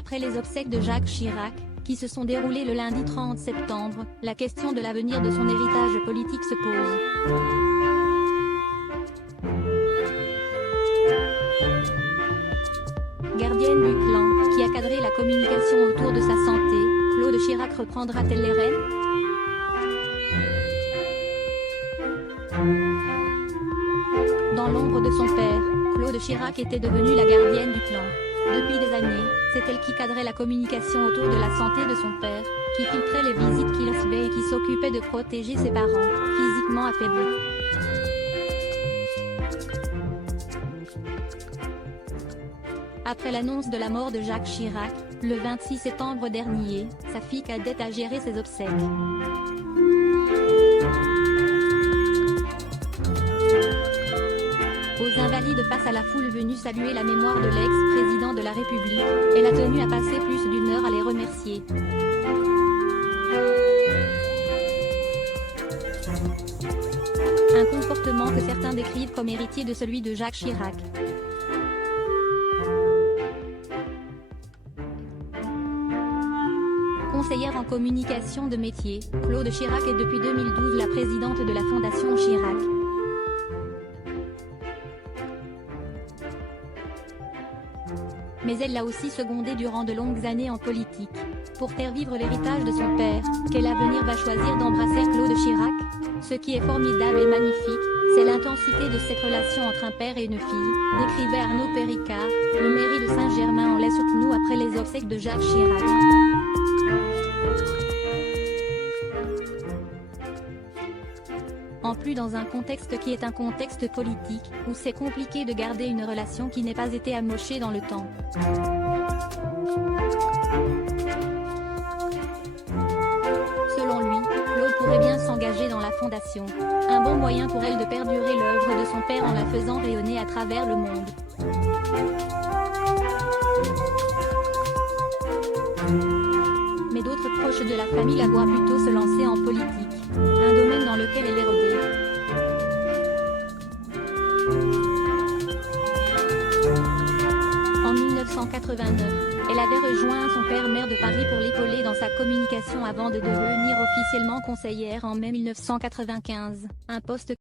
Après les obsèques de Jacques Chirac, qui se sont déroulées le lundi 30 septembre, la question de l'avenir de son héritage politique se pose. Gardienne du clan, qui a cadré la communication autour de sa santé, Claude Chirac reprendra-t-elle les rênes? Dans l'ombre de son père, Claude Chirac était devenue la gardienne du clan. Depuis des années, c'est elle qui cadrait la communication autour de la santé de son père, qui filtrait les visites qu'il recevait et qui s'occupait de protéger ses parents, physiquement affaiblis. Après l'annonce de la mort de Jacques Chirac, le 26 septembre dernier, sa fille cadette a géré ses obsèques. Aux Invalides face à la foule venue saluer la mémoire de l'ex-président de la République, elle a tenu à passer plus d'une heure à les remercier. Un comportement que certains décrivent comme héritier de celui de Jacques Chirac. Conseillère en communication de métier, Claude Chirac est depuis 2012 la présidente de la Fondation Chirac. Mais elle l'a aussi secondé durant de longues années en politique. Pour faire vivre l'héritage de son père, quel avenir va choisir d'embrasser Claude Chirac? Ce qui est formidable et magnifique, c'est l'intensité de cette relation entre un père et une fille, décrivait Arnaud Péricard, le mairie de Saint-Germain-en-Laye sur Cnou après les obsèques de Jacques Chirac. En plus dans un contexte qui est un contexte politique, où c'est compliqué de garder une relation qui n'ait pas été amochée dans le temps. Selon lui, Claude pourrait bien s'engager dans la fondation. Un bon moyen pour elle de perdurer l'œuvre de son père en la faisant rayonner à travers le monde. Mais d'autres proches de la famille la voient plutôt se lancer en politique, un domaine dans lequel elle est rodée. En 1989, elle avait rejoint son père maire de Paris pour l'épauler dans sa communication avant de devenir officiellement conseillère en mai 1995, un poste